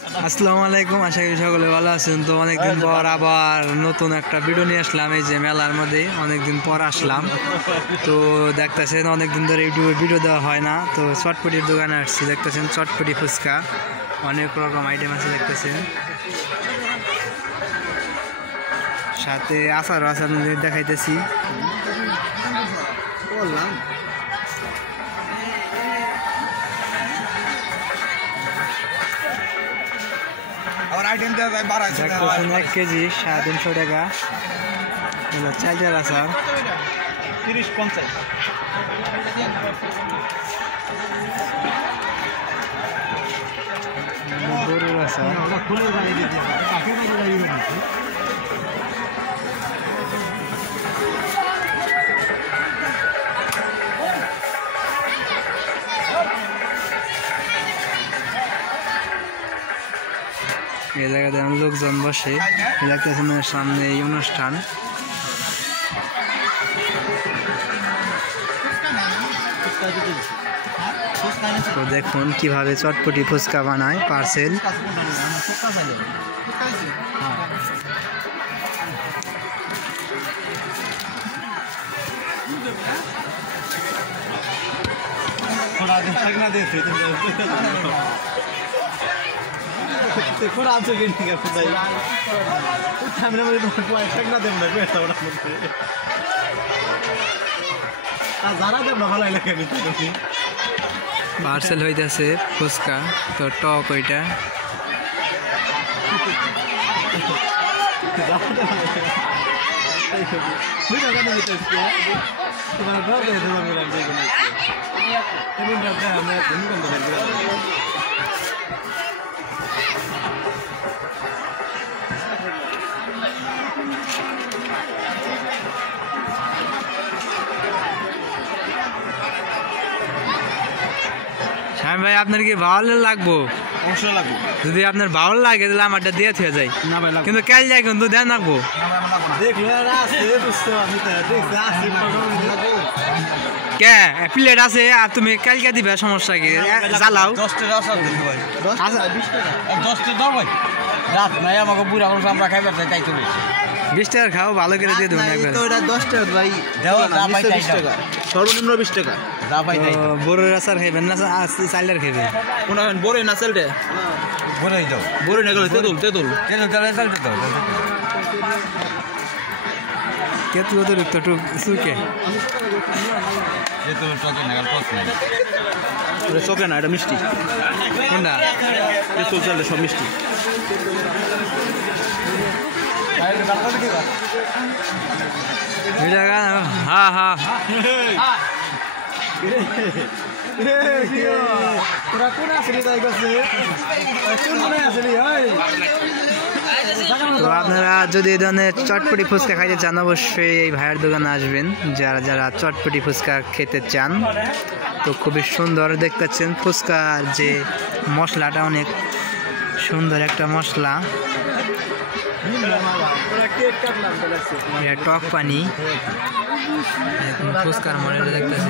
আসসালামু আলাইকুম, আশা করি সকলে ভালো আছেন। তো অনেকদিন পর আবার নতুন একটা ভিডিও নিয়ে আসলাম। এই যে মেলার মধ্যে অনেকদিন পর আসলাম। তো দেখতেছেন অনেকদিন ধরে ইউটিউবে ভিডিও দেওয়া হয় না। তো চটপটির দোকানে আসছি, দেখতেছেন চটপটি ফুচকা অনেক রকম আইটেম আছে দেখতেছেন, সাথে আচারও আছে, আপনাদের দেখাইতেছি। দেখতেছেন 1 কেজি 350 টাকা হলো চালের আচার। 30-50 গরুর আচার, এই জায়গাতে লোকজন বসে দেখতেছেন সামনে এই অনুষ্ঠান। তো দেখুন কিভাবে চটপটি ফুচকা বানায় পার্সেল। পার্সেল হইতেছে ফুচকা, তো টক ওইটা শামিম ভাই, আপনার কি ভালো লাগবো? অবশ্যই লাগবে। যদি আপনার ভালো লাগে তাহলে আমারটা দিয়ে থুয়ে যায়, না ভাই লাগবে, কিন্তু কাল যাই কিন্তু দেন রাখবো। কে প্লেট আছে আর তুমি কালকে দিবে, সমস্যা কি? জ্বালাও 10 টাকা আসার দিতে ভাই, 10 টাকা 20 টাকা 10 টাকা দাও ভাই। রাত নাই আমাকে বুড়া মানুষ, আমরা খাইবার তাই চলে 20 টাকা খাও, ভালো করে দিয়ে দেবেন একবার। তো এটা 10 টাকা ভাই দাও না ভাই, 20 টাকা সর্বনিম্ন 20 টাকা যা ভাই তাই। বড়ের আচার খাইবেন না চাইলের খাইবেন? কোনটা খান? বড়ই না চালটা? বড়ই দাও। বড়ই না গেলে তেতুল তেতুল তেতুল চালটা দাও। তেতুল অতিরিক্ত একটু চুকে, তেতুল টকে না, টক নাই। ওটা চকে না, এটা মিষ্টি। কোনটা? তেতুল চালটা সব মিষ্টি। হ্যাঁ হ্যাঁ, তো আপনারা যদি এই ধরনের চটপটি ফুচকা খাইতে চান অবশ্যই এই ভাইয়ের দোকানে আসবেন, যারা যারা চটপটি ফুচকা খেতে চান। তো খুবই সুন্দর দেখতে পাচ্ছেন ফুচকার যে মশলাটা, অনেক সুন্দর একটা মশলা। টক পানি ফুচকার মডেল দেখতেছি।